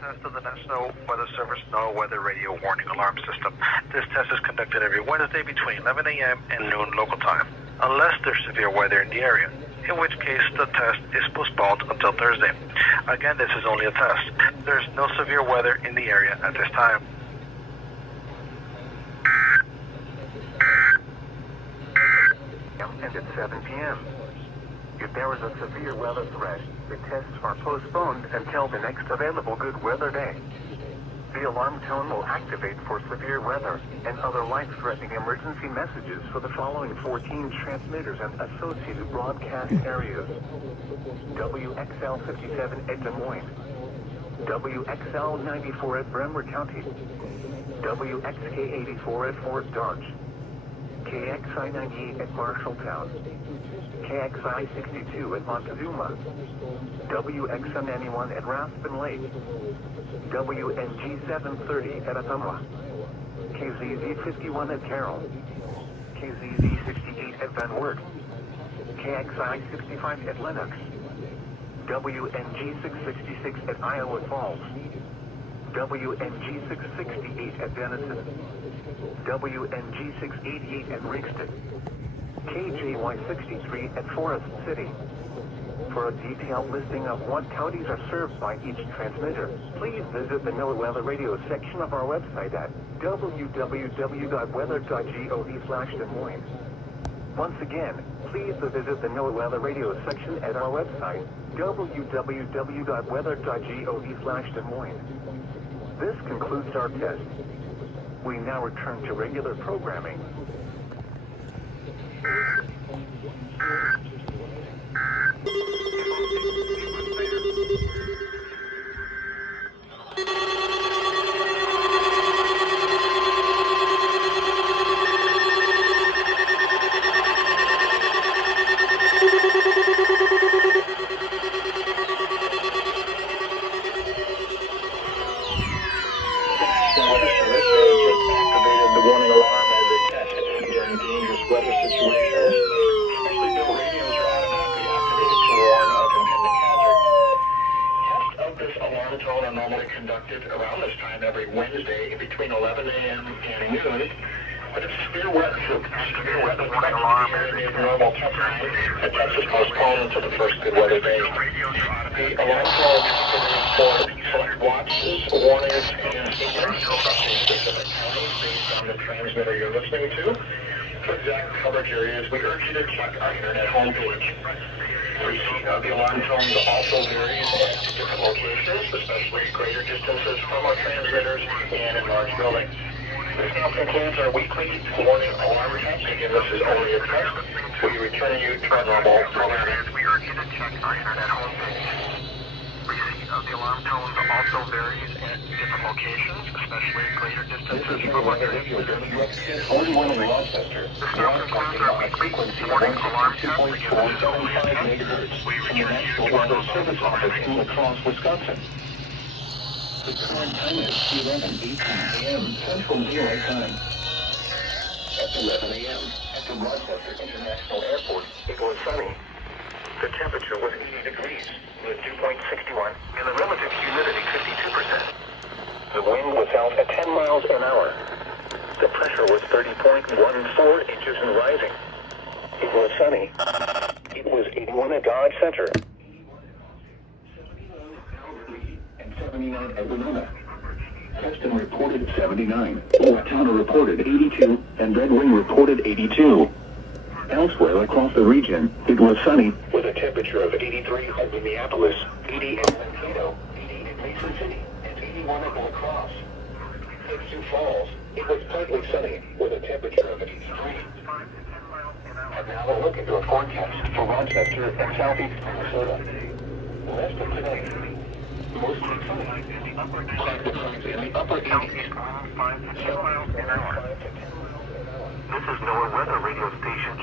test of the National Weather Service No Weather Radio Warning Alarm System. This test is conducted every Wednesday between 11 a.m. and noon local time, unless there's severe weather in the area, in which case the test is postponed until Thursday. Again, this is only a test. There's no severe weather in the area at this time. And at 7 p.m. If there is a severe weather threat, the tests are postponed until the next available good weather day. The alarm tone will activate for severe weather and other life-threatening emergency messages for the following 14 transmitters and associated broadcast areas. WXL 57 at Des Moines, WXL 94 at Bremer County, WXK 84 at Fort Dodge, KXI 98 at Marshalltown, KXI 62 at Montezuma, WXM 91 at Raspin Lake, WNG 730 at Ottumwa, KZZ 51 at Carroll, KZZ 68 at Van Wert, KXI 65 at Lenox, WNG 666 at Iowa Falls, WNG 668 at Denison, WNG 688 at Ringston, KJY 63 at Forest City. For a detailed listing of what counties are served by each transmitter, please visit the NOAA Weather Radio section of our website at www.weather.gov/Des Moines. Once again, please visit the NOAA Weather Radio section at our website, www.weather.gov/Des Moines. This concludes our test. We now return to regular programming. Conducted around this time every Wednesday between 11 a.m. and noon. But if severe weather warning alarm is normal temperature, the test is postponed until the first good weather day. The alarm call is for select watches, warnings, and signals across specific counties based on the transmitter you're listening to. For exact coverage areas, we urge you to check our internet homepage. Receipt of the alarm tones also varies at different locations, especially greater distances from our transmitters and in large buildings. This now concludes our weekly warning alarm test. Again, this is only a test. We return you to our normal programming. We urge you to check our internet homepage. Receipt of the alarm tones also varies at different locations, especially greater distances from our transmitters. Only one in Rochester. This now concludes our weekly warning alarm test. Again, this is only a test. We return you to our normal programming. In La Crosse, Wisconsin. The current time is 11:18 a.m. Central Daylight Time. At 11 a.m. at the Rochester International Airport, it was sunny. The temperature was 80 degrees with dew point 61 and the relative humidity 52%. The wind was out at 10 miles an hour. The pressure was 30.14 inches and rising. It was sunny. It was 81 at Dodge Center. 79 at Winona. Preston reported 79. Towner reported 82, and Red Wing reported 82. Elsewhere across the region, it was sunny, with a temperature of 83 at Minneapolis, 80 at Mankato, 80 at Mason City, and 81 at La Crosse. At Sioux Falls, it was partly sunny, with a temperature of 83. And now we'll look into a forecast for Rochester and southeast Minnesota. The rest of today, mostly sunny, in the upper 80s, 5 to 10 miles an hour. This is NOAA Weather Radio Station.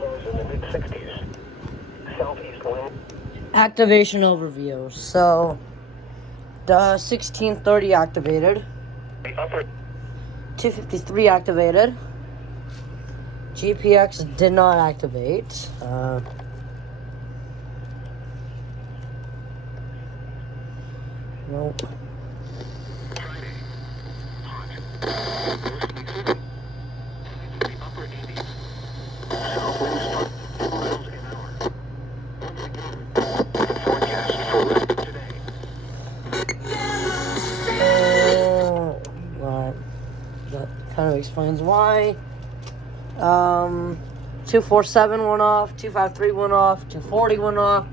Lows in the mid-60s. Southeast wind. Activation overview. So, the 1630 activated. The upper 253 activated. GPX did not activate. Nope. Friday. Hot. Mostly city. The upper 80s. South winds start 10 miles an hour. Once again, the forecast for rest of today. Right. That kind of explains why. 247 went off, 253 went off, 240 went off,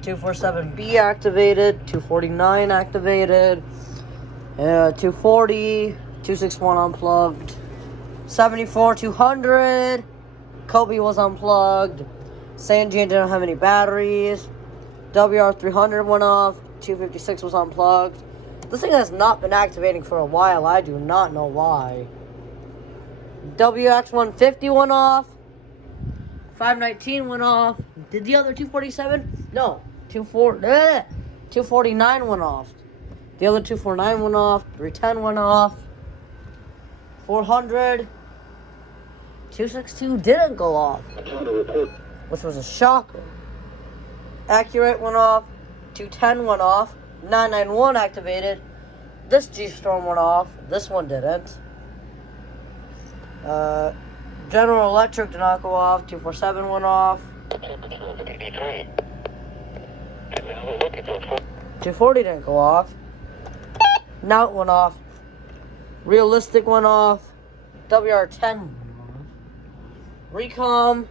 247B activated, 249 activated, 240, 261 unplugged, 74, 200, Kobe was unplugged, San Diego didn't have any batteries, WR300 went off, 256 was unplugged. This thing has not been activating for a while, I do not know why. WX150 went off, 519 went off. Did the other 247? No. 249 went off. The other 249 went off. 310 went off. 400. 262 didn't go off, which was a shocker. Accurate went off. 210 went off. 991 activated. This G-Storm went off. This one didn't. General Electric did not go off. 247 went off. 240 didn't go off. Now it went off. Realistic went off. WR10 went off. Recom.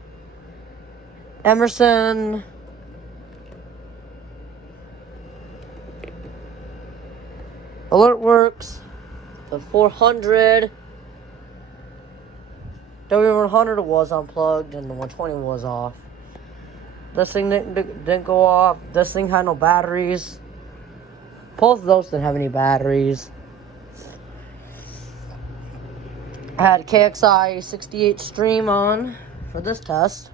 Emerson. Alert Works. The 400. W100 was unplugged and the 120 was off. This thing didn't go off. This thing had no batteries. Both of those didn't have any batteries. I had KXI 68 stream on for this test.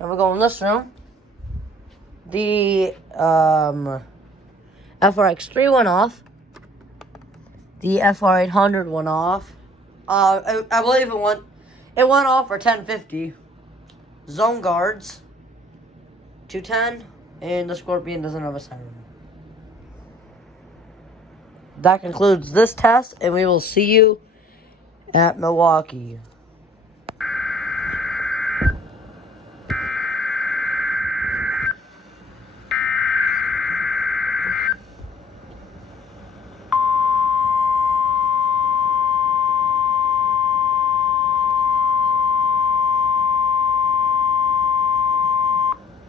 And we go in this room. The FRX3 went off. The FR800 went off. I believe it went off for 1050. Zone guards 210, and the Scorpion doesn't have a siren. That concludes this test, and we will see you at Milwaukee.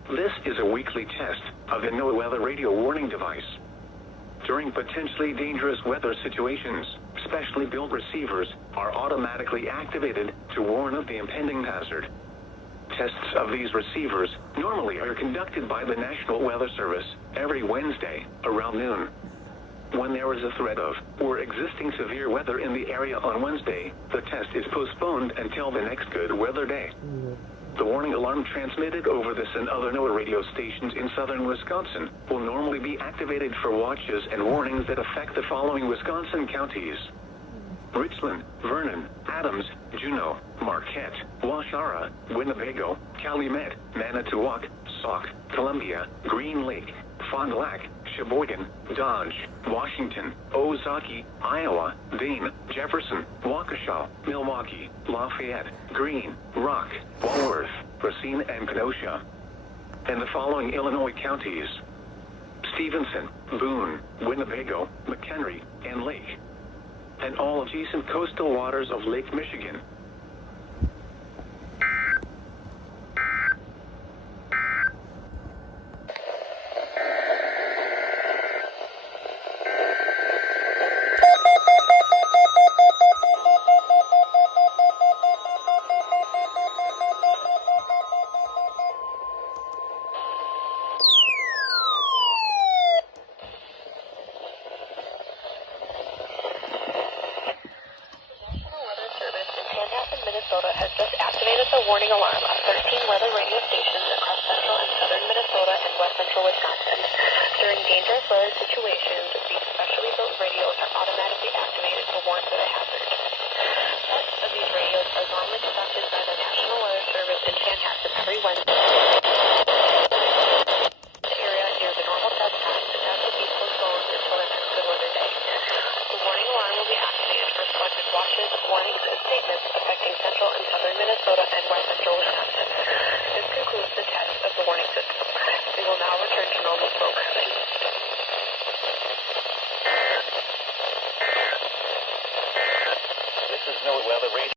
This is a weekly test of the NOAA weather radio warning device. During potentially dangerous weather situations, specially built receivers are automatically activated to warn of the impending hazard. Tests of these receivers normally are conducted by the National Weather Service every Wednesday around noon. When there is a threat of or existing severe weather in the area on Wednesday, the test is postponed until the next good weather day. The warning alarm transmitted over this and other NOAA radio stations in southern Wisconsin will normally be activated for watches and warnings that affect the following Wisconsin counties: Richland, Vernon, Adams, Juneau, Marquette, Waushara, Winnebago, Calumet, Manitowoc, Sauk, Columbia, Green Lake, Fond du Lac, Sheboygan, Dodge, Washington, Ozaukee, Iowa, Dane, Jefferson, Waukesha, Milwaukee, Lafayette, Greene, Rock, Walworth, Racine, and Kenosha. And the following Illinois counties: Stevenson, Boone, Winnebago, McHenry, and Lake. And all adjacent coastal waters of Lake Michigan. Minnesota has just activated the warning alarm on 13 weather radio stations across central and southern Minnesota and west central Wisconsin. During dangerous weather situations, these specially built radios are automatically activated to warn of the hazard. Tests of these radios are normally conducted by the National Weather Service in Chanhassen every Wednesday. The area near the normal test time, the test will be return to normal programming. This is NOAA Weather Radio.